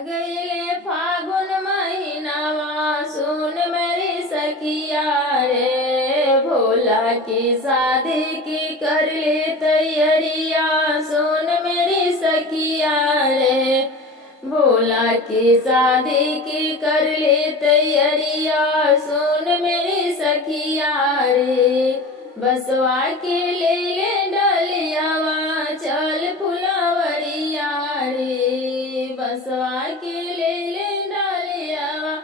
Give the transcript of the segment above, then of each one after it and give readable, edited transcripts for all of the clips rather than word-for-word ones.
गईले फागुन महीनावा सुन मेरी सखिया रे, भोला की शादी की कर ले तैयारिया सुन मेरी सखिया रे, भोला की शादी की कर ले तैयारिया सुन मेरी सखिया रे, बसवा के ले डलियावा चल फुलवरिया रे, बसवा के ले डलियावा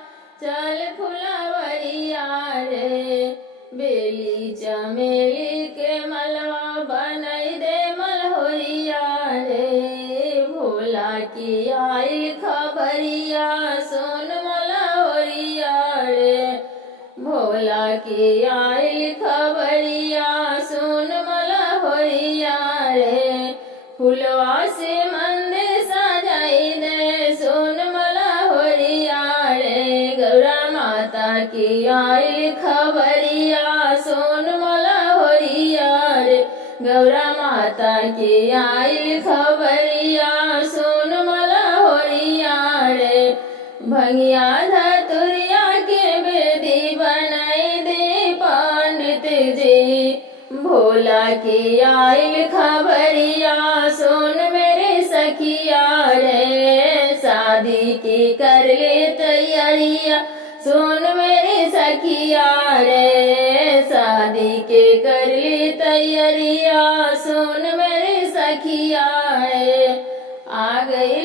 चल फुलवरिया रे, बेली चमेली के मलवा बनई दे मलहोरिया रे, भोला की आइल खबरिया सुन मलहोरिया रे, भोला की आइल खबरिया सुन मलहोरिया रे, फुलवा से मंदिर सजाई दे सुन मलहोरिया रे, गौरा माता की आइल खबरिया सुन मलहोरिया रे, गौरा माता की आइल खबरिया सुन मलहोरिया रे, भंगिया धतुरिया के बेदी बनाई दे पंडित जी, भोला की आइल खबरिया सुन मेरे सखिया रे, शादी की कर ले तैयारिया सुन मेरी सखिया रे, शादी के कर ले तैयारिया सुन मेरी सखिया रे, आ गई